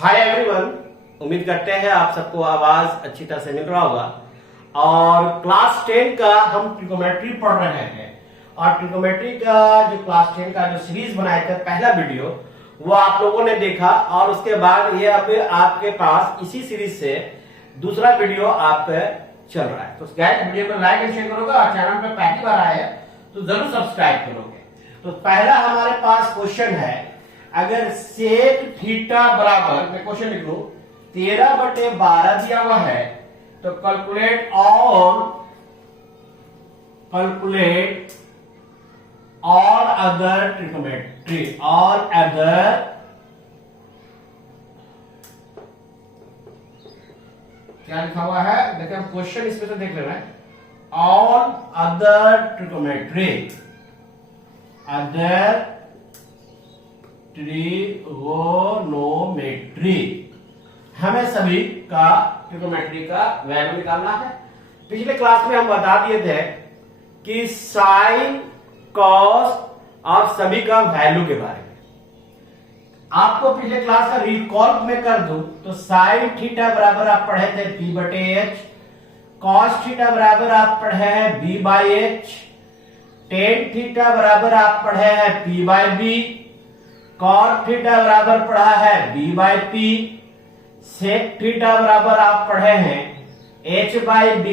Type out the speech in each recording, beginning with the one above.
Hi everyone, उम्मीद करते हैं आप सबको आवाज अच्छी तरह से मिल रहा होगा। और क्लास 10 का हम ट्रिगोनोमेट्री पढ़ रहे हैं और ट्रिगोनोमेट्री का जो क्लास 10 का जो सीरीज बनाए थे पहला वीडियो वो आप लोगों ने देखा और उसके बाद ये अभी आपके पास इसी सीरीज से दूसरा वीडियो आपका चल रहा है। तो गाइस वीडियो को लाइक एंड शेयर करोगे और चैनल पे पहली बार आए तो जरूर सब्सक्राइब करोगे। तो पहला हमारे पास क्वेश्चन है, अगर सेक थीटा बराबर, मैं क्वेश्चन लिख लू 13/12 दिया हुआ है तो calculate all other trigonometry, all other क्या लिखा हुआ है, देखिए हम क्वेश्चन इसमें से देख ले रहे हैं। All other trigonometry, other trigonometry, हमें सभी का ट्रिगोनोमेट्री का वैल्यू निकालना है। पिछले क्लास में हम बता दिए थे कि साइन कॉस और सभी का वैल्यू के बारे में। आपको पिछले क्लास का रिकॉल में कर दूं तो साइन थीटा बराबर आप पढ़े थे p/h, कॉस थीटा बराबर आप पढ़े हैं b/h, टेन थीटा बराबर आप पढ़े हैं p/b, कॉट थीटा बराबर पढ़ा है b/p, सेक थीटा बराबर आप पढ़े हैं h/b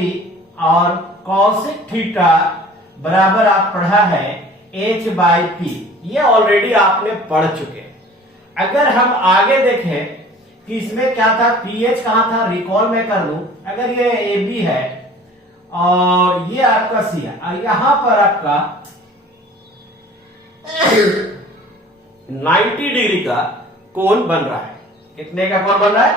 और कॉसेक थीटा बराबर आप पढ़ा है h/p। ये ऑलरेडी आपने पढ़ चुके। अगर हम आगे देखें कि इसमें क्या था, ph कहां था, रिकॉल में कर लूं। अगर ये ab है और ये आपका c है और यहां पर आपका 90 डिग्री का कोण बन रहा है। कितने का कोण बन रहा है?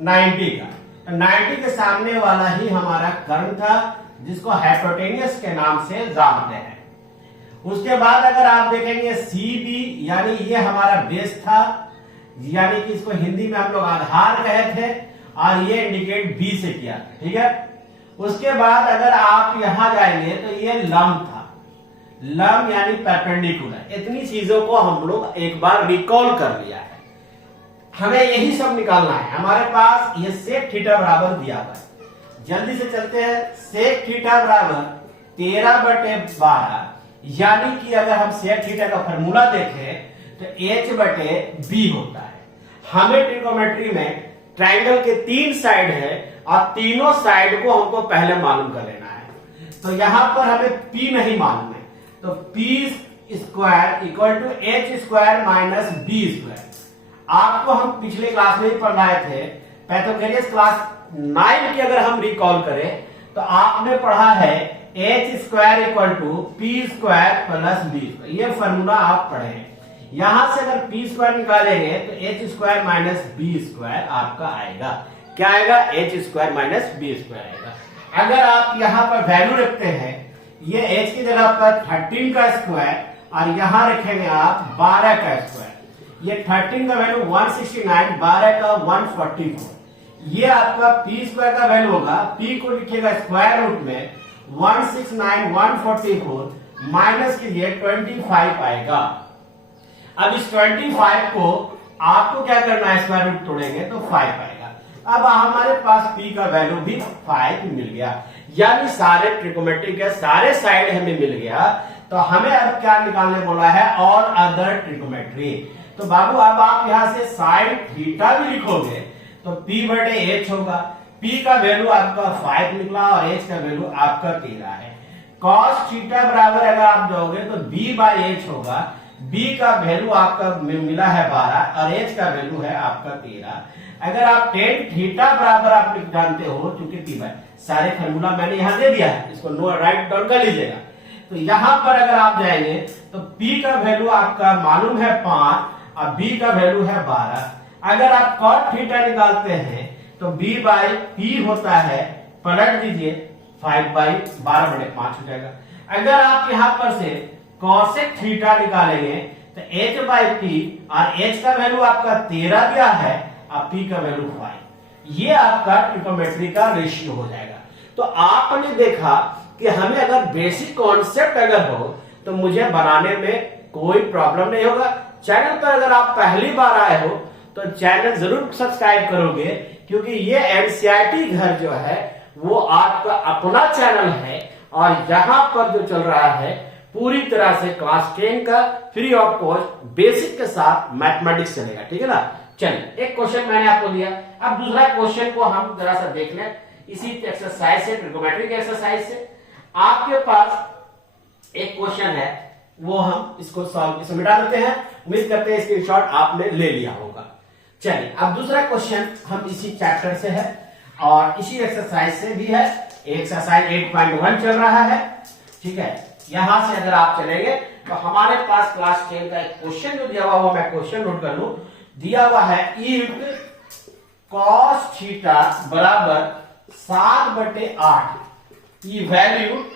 90 का। तो 90 के सामने वाला ही हमारा कर्ण था जिसको हाइपोटेन्यूस के नाम से जानते हैं। उसके बाद अगर आप देखेंगे CB, यानी ये हमारा बेस था, यानी कि इसको हिंदी में हम लोग आधार कहे थे और ये इंडिकेट B से किया, ठीक है। उसके बाद अगर आप यहां जाएंगे तो ये लंब था, लंब यानी परपेंडिकुलर। इतनी चीजों को हम लोग एक बार रिकॉल कर लिया है। हमें यही सब निकालना है। हमारे पास ये सेक थीटा बराबर दिया हुआ है, जल्दी से चलते हैं। सेक थीटा बराबर 13/12, यानी कि अगर हम सेक थीटा का फॉर्मूला देखें तो h/b होता है। हमें ट्रिगोनोमेट्री में ट्राइंगल के 3 साइड है और तीनों साइड को हमको पहले मालूम कर लेना है। तो यहां पर हमें p नहीं मालूम है, तो p² = h² - b²। आपको हम पिछले क्लास में ही पढ़ाए थे, पैथागोरस क्लास 9 की अगर हम रिकॉल करें तो आपने पढ़ा है h² = p² + b²। ये फॉर्मूला आप पढ़े हैं। यहां से अगर p² निकालेंगे तो h² - b² आपका आएगा। क्या आएगा? h² - b² आएगा। अगर आप यहां पर वैल्यू रखते हैं, ये h की जगह पर 13 का स्क्वायर और यहां रखेंगे आप 12 का स्क्वायर। ये 13 का वैल्यू 169, 12 का 144। ये आपका p² का वैल्यू होगा। p को लिखिएगा स्क्वायर रूट में 169, 144 माइनस कीजिए 25 आएगा। अब इस 25 को आपको क्या करना है, स्क्वायर रूट तोड़ेंगे तो 5 आएगा। अब हमारे पास p का वैल्यू भी 5 मिल गया, यानी सारे ट्रिगोनोमेट्री के सारे साइड हमें मिल गया। तो हमें अब क्या निकालने बोला है? All other trigonometry. तो बाबू अब आप यहां से साइन थीटा भी लिखोगे तो p/h होगा। p का वैल्यू आपका 5 निकला और h का वैल्यू आपका 13 है। cos थीटा बराबर अगर आप दोगे तो b/h होगा। b का वैल्यू आपका मिला है 12 और h का वैल्यू है आपका 13। अगर आप टेन थीटा बराबर आप जानते हो, क्योंकि p/, सारे फॉर्मूला मैंने यहां दे दिया है, इसको नो राइट डाउन कर लीजिएगा। तो यहां पर अगर आप जाएंगे तो p का वैल्यू आपका मालूम है 5 और b का वैल्यू है 12। अगर आप cot थीटा निकालते हैं तो b/p होता है, पलट दीजिए 5/12/5 हो जाएगा। अगर आप यहां पर से cosec थीटा निकालेंगे तो h/p और h का वैल्यू आपका 13 दिया है और p का वैल्यू 5। ये आपका ट्रिगोनोमेट्री का रेशियो हो जाएगा। तो आपने देखा कि हमें अगर बेसिक कॉन्सेप्ट अगर हो तो मुझे बनाने में कोई प्रॉब्लम नहीं होगा। चैनल पर अगर आप पहली बार आए हो तो चैनल जरूर सब्सक्राइब करोगे, क्योंकि ये एनसीईआरटी घर जो है वो आपका अपना चैनल है और यहाँ पर जो चल रहा है पूरी तरह से क्लास 10 का फ्री ऑफ कॉस्ट बेसिक के साथ मैथमेटिक्स चलेगा। ठीक है ना। चलिए एक क्वेश्चन मैंने आपको दिया, अब दूसरा क्वेश्चन को हम जरा सा देख लें इसी एक्सरसाइज से, ट्रिगोमेट्रिक एक्सरसाइज से। आपके पास एक क्वेश्चन है, वो हम इसको सॉल्व इसमें मिटा देते हैं। उम्मीद करते हैं स्क्रीनशॉट आपने ले लिया होगा। चलिए अब दूसरा क्वेश्चन हम इसी चैप्टर से है और इसी एक्सरसाइज से भी है। एक्सरसाइज 8.1 चल रहा है। ठीक है, यहां से अगर आप चलेंगे तो हमारे पास क्लास 10 का एक क्वेश्चन जो दिया हुआ मैं क्वेश्चन नोट कर लूं। दिया हुआ है इफ cos थीटा बराबर 7/8 इवैल्यूट,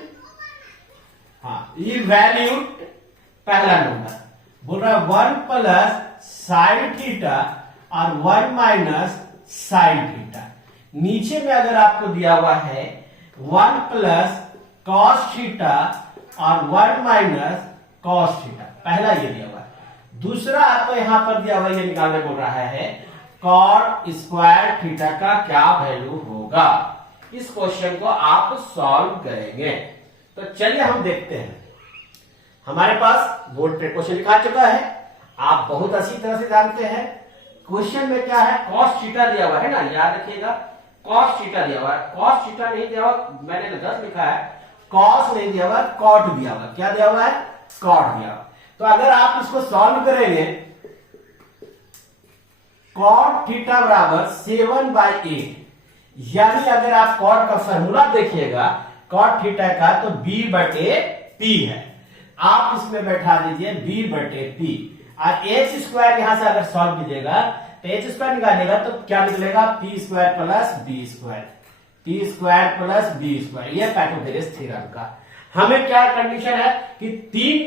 इवैल्यूट पहला नंबर बोल रहा है 1 प्लस साइन थीटा और 1 माइनस साइन थीटा। नीचे में अगर आपको दिया हुआ है 1 प्लस कॉस थीटा और 1 माइनस कॉस थीटा, पहला ये दिया हुआ है। दूसरा आपको यहां पर दिया हुआ ये निकालने बोल रहा है कॉट स्क्वायर थीटा का क्या वैल्यू होगा। इस क्वेश्चन को आप सॉल्व करेंगे। तो चलिए हम देखते हैं। हमारे पास बोर्ड पे क्वेश्चन लिखा चुका है, आप बहुत अच्छी तरह से जानते हैं। क्वेश्चन में क्या है, कॉस थीटा दिया हुआ है ना, याद रखिएगा कॉस थीटा दिया हुआ है। कॉस थीटा नहीं दिया हुआ, मैंने 10 लिखा है, कॉस नहीं दिया हुआ, कॉट दिया हुआ। क्या दिया हुआ है, कॉट दिया हुआ। तो अगर आप इसको सॉल्व करेंगे, कॉट थीटा बराबर 7/8, यानी अगर आप कॉट का फॉर्मूला देखिएगा कॉट थीटा का तो b/p है। आप इसमें बैठा दीजिए b/p और h स्क्वायर यहां से अगर सॉल्व कीजिएगा तो h स्क्वायर निकालेगा तो क्या निकलेगा, p square plus b square, p square plus b square. ये पाइथागोरस थ्योरम का हमें क्या कंडीशन है कि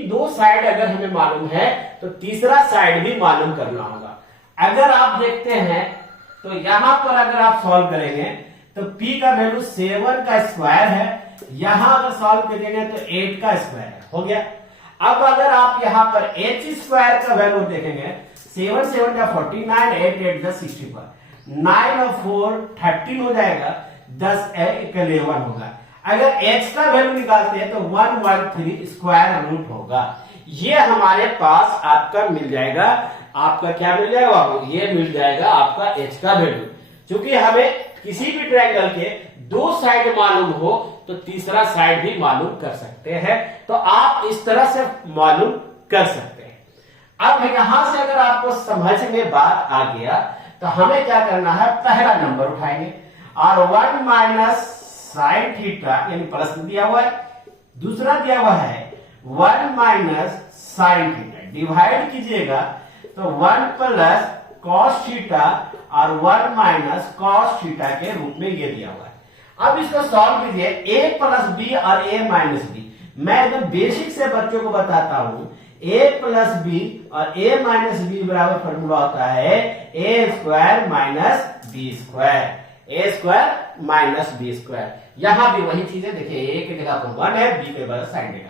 दो साइड अगर हमें मालूम है तो तीसरा साइड भी मालूम करना होगा। अगर आप देखते हैं तो यहां पर अगर आप सॉल्व करेंगे तो p का वैल्यू 7 का स्क्वायर है, यहां अगर सॉल्व करेंगे तो 8 का स्क्वायर है, हो गया। अब अगर आप यहां पर h स्क्वायर का वैल्यू देखेंगे, 7 7 का 49, 8 8 का 64, 9 और 4 13 हो जाएगा, 10 1 11 होगा। अगर x का वैल्यू निकालते हैं तो 113 स्क्वायर रूट होगा। ये हमारे पास आपका मिल जाएगा, आपका क्या मिल जाएगा बाबू, ये मिल जाएगा आपका h का वैल्यू। क्योंकि हमें किसी भी ट्रायंगल के दो साइड मालूम हो तो तीसरा साइड भी मालूम कर सकते हैं। तो आप इस तरह से मालूम कर सकते हैं। अब यहां से अगर आपको समझ में बात आ गया तो हमें क्या करना है, पहला नंबर उठाएंगे और 1 माइनस साइन थीटा यानी प्लस दिया हुआ है, दूसरा दिया हुआ है 1 माइनस साइन थीटा, डिवाइड कीजिएगा तो 1 प्लस कॉस थीटा और 1 माइनस कॉस थीटा के रूप में ये दिया हुआ है। अब इसको सॉल्व कीजिए, a प्लस बी और a माइनस बी। मैं एकदम बेसिक से बच्चों को बताता हूं, a प्लस बी और a माइनस बी बराबर फॉर्मूला होता है a square minus B square, a square minus B square. यहां भी वही चीजें देखिए, a की जगह पर 1 है, b के बराबर साइन थीटा।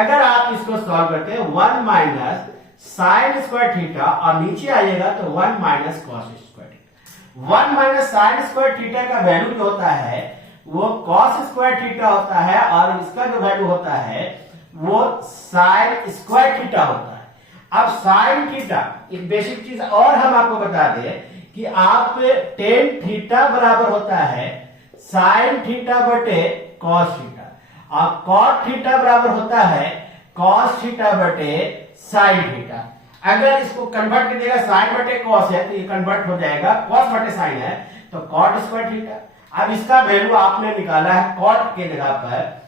अगर आप इसको सॉल्व करते हैं 1 माइनस साइन स्क्वायर थीटा और नीचे आइएगा तो 1 minus cos square theta. 1 minus sine square theta का वैल्यू जो होता है वो कॉस स्क्वायर थीटा होता है और इसका जो वैल्यू होता है वो साइन स्क्वायर थीटा होता है। अब साइन थीटा एक बेसिक चीज और हम आपको बता दें कि आप टेन थीटा बराबर होता है साइन थीटा बटे कॉस थीटा और कॉट थीटा बराबर होता है कॉस थीटा बटे साइन थीटा। अगर इसको कन्वर्ट कीजिएगा, साइन बटे कॉस है तो ये कन्वर्ट हो जाएगा कॉस बटे साइन है तो कॉट स्क्वायर थीटा। अब इसका वैल्यू आपने निकाला है कॉट के जगह पर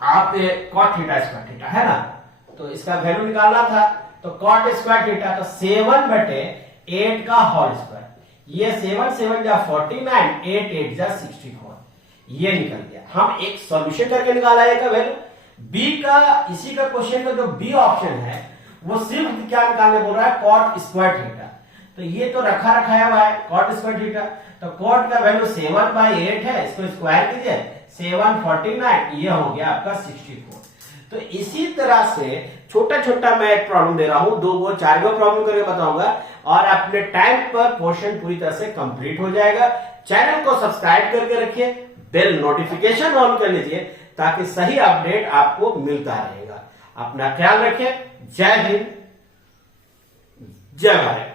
आप कॉट थीटा स्क्वायर थीटा है ना, तो इसका वैल्यू निकालना था तो कॉट स्क्वायर थीटा तो 7 बटे 8 का होल स्क्वायर, ये 7 7 जा 49, 8 8 जा 64, ये निकल गया। हम एक सॉल्यूशन करके निकाला है का वैल्यू बी का। इसी का क्वेश्चन का जो बी ऑप्शन है वो सिर्फ क्या निकालने बोल रहा है, कॉट स्क्वायर थीटा। तो ये तो रखा हुआ है कॉट स्क्वायर थीटा, तो कॉट का वैल्यू 7/8 है, इसको स्क्वायर कीजिए 7 49, ये हो गया आपका 64। तो इसी तरह से छोटा छोटा मैं एक प्रॉब्लम दे रहा हूं, 2 गो 4 गो प्रॉब्लम करके बताऊंगा और अपने टाइम पर पोर्शन पूरी तरह से कंप्लीट हो जाएगा। चैनल को सब्सक्राइब करके रखिए, बेल नोटिफिकेशन ऑन कर लीजिए ताकि सही अपडेट आपको मिलता रहेगा। अपना ख्याल रखिए। जय हिंद, जय भारत।